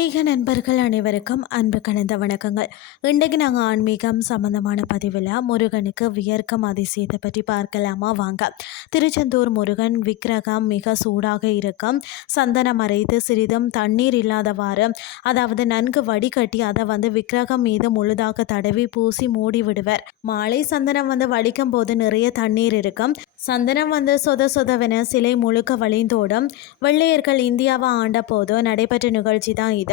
ஆன்மீக நண்பர்கள் அனைவருக்கும் அன்பு கலந்த வணக்கங்கள். இன்றைக்கு நாங்கள் ஆன்மீகம் சம்பந்தமான பதிவில் முருகனுக்கு வியர்க்கும் அதிசயத்தை பற்றி பார்க்கலாமா வாங்க. திருச்செந்தூர் முருகன் விக்கிரகம் மிக சூடாக இருக்கும். சந்தனம் அரைத்து சிறிதும் தண்ணீர் இல்லாதவாறு, அதாவது நன்கு வடிகட்டி அதை விக்கிரகம் மீது முழுதாக தடவி பூசி மூடி விடுவர். மாலை சந்தனம் வடிக்கும் போது நிறைய தண்ணீர் இருக்கும். சந்தனம் சொத சொதவென சிலை முழுக்க வழிந்தோடும். வெள்ளையர்கள் இந்தியாவை ஆண்ட போது நடைபெற்ற நிகழ்ச்சி தான் இது.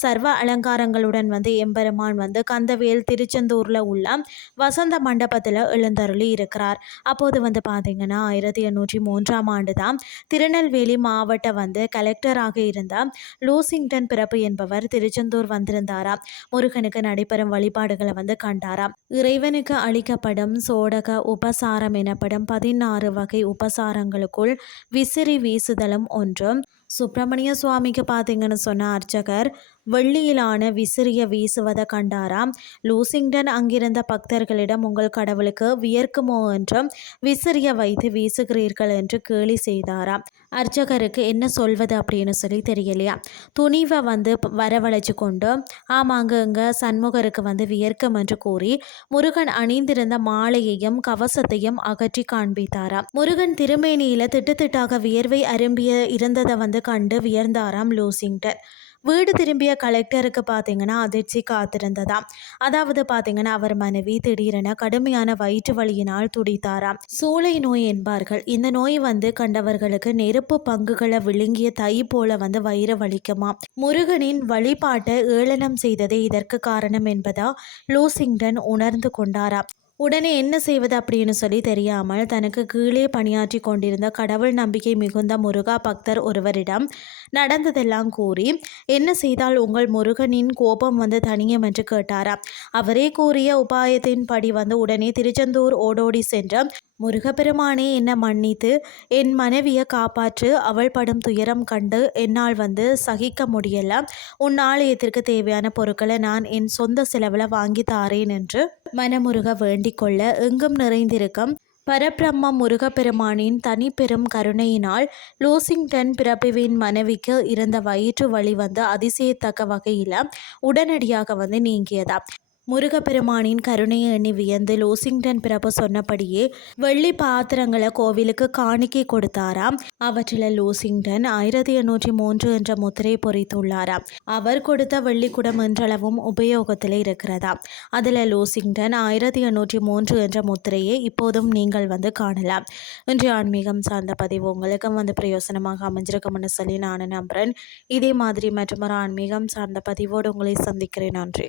சர்வ அலங்காரங்களுடன் எம்பெருமான் கந்தவேல் திருச்செந்தூரில் உள்ள வசந்த மண்டபத்தில் எழுந்தருளி இருக்கிறார். அப்போது பார்த்தீங்கன்னா 1803ஆம் ஆண்டு தான் திருநெல்வேலி மாவட்ட கலெக்டராக இருந்த லூசிங்டன் பிறப்பு என்பவர் திருச்செந்தூர் வந்திருந்தாராம். முருகனுக்கு நடைபெறும் வழிபாடுகளை கண்டாராம். இறைவனுக்கு அளிக்கப்படும் சோடக உபசாரம் எனப்படும் 16 வகை உபசாரங்களுக்குள் விசிறி வீசுதலும் ஒன்றும். சுப்பிரமணிய சுவாமிக்கு பார்த்தீங்கன்னு சொன்ன அர்ச்சகர் வெள்ளியிலான விசிறிய வீசுவதை கண்டாராம். லூசிங்டன் அங்கிருந்த பக்தர்களிடம் உங்கள் கடவுளுக்கு வியர்க்குமோ என்றும் விசிறிய வைத்து வீசுகிறீர்கள் என்று கேலி செய்தாராம். அர்ச்சகருக்கு என்ன சொல்வது அப்படின்னு சொல்லி தெரியலையா. துணிவை வரவழைச்சு கொண்டு ஆமாங்க இங்க சண்முகருக்கு வியர்க்கம் என்று கூறி முருகன் அணிந்திருந்த மாலையையும் கவசத்தையும் அகற்றி காண்பித்தாராம். முருகன் திருமேனியில திட்டுத்திட்டாக வியர்வை அரும்பிய இருந்ததை கண்டு வியர்ந்தாராம் லூசிங்டன். வீடு திரும்பிய கலெக்டருக்கு பார்த்தீங்கன்னா அதிர்ச்சி காத்திருந்ததாம். அதாவது பார்த்தீங்கன்னா அவர் மனைவி திடீரென கடுமையான வயிற்று வலியினால் துடித்தாராம். சூளை நோய் என்பார்கள். இந்த நோய் கண்டவர்களுக்கு நெருப்பு பங்குகளை விழுங்கிய தை போல வயிறு வலிக்குமா. முருகனின் வழிபாட்டை ஏளனம் செய்ததே இதற்கு காரணம் என்பதா லூசிங்டன் உணர்ந்து கொண்டாராம். உடனே என்ன செய்வது அப்படின்னு சொல்லி தெரியாமல் தனக்கு கீழே பணியாற்றி கொண்டிருந்த கடவுள் நம்பிக்கை மிகுந்த முருகா பக்தர் ஒருவரிடம் நடந்ததெல்லாம் கூறி என்ன செய்தால் உங்கள் முருகனின் கோபம் தனியும் என்று கேட்டாராம். அவரே கூறிய உபாயத்தின்படி உடனே திருச்செந்தூர் ஓடோடி சென்ற முருகப்பெருமானே என்னை மன்னித்து என் மனைவியை காப்பாற்று, அவள் படும் துயரம் கண்டு என்னால் சகிக்க முடியல. உன் ஆலயத்திற்கு தேவையான பொருட்களை நான் என் சொந்த செலவில் வாங்கி தாரேன் என்று மனமுருக வேண்டிக் கொள்ள எங்கும் நிறைந்திருக்கும் பரபிரம்ம முருகப்பெருமானின் தனிப்பெரும் கருணையினால் லூசிங்டன் பிறப்பிவின் மனைவிக்கு இருந்த வயிற்று வலி அதிசயத்தக்க வகையில் உடனடியாக நீங்கியதா. முருகப்பெருமானின் கருணையை எண்ணி வியந்து லூசிங்டன் பிறப்பு சொன்னபடியே வெள்ளி பாத்திரங்களை கோவிலுக்கு காணிக்கை கொடுத்தாராம். அவற்றில் லூசிங்டன் 1803 என்ற முத்திரை பொறித்துள்ளாராம். அவர் கொடுத்த வெள்ளிக்குடம் என்றளவும் உபயோகத்தில் இருக்கிறதா. அதில் லூசிங்டன் 1803 என்ற முத்திரையை இப்போதும் நீங்கள் காணலாம். இன்றைய ஆன்மீகம் சார்ந்த பதிவு உங்களுக்கு பிரயோசனமாக அமைஞ்சிருக்கும்னு சொல்லி நான் நம்புகிறேன். இதே மாதிரி மற்றொரு ஆன்மீகம் சார்ந்த பதிவோடு உங்களை சந்திக்கிறேன். நன்றி.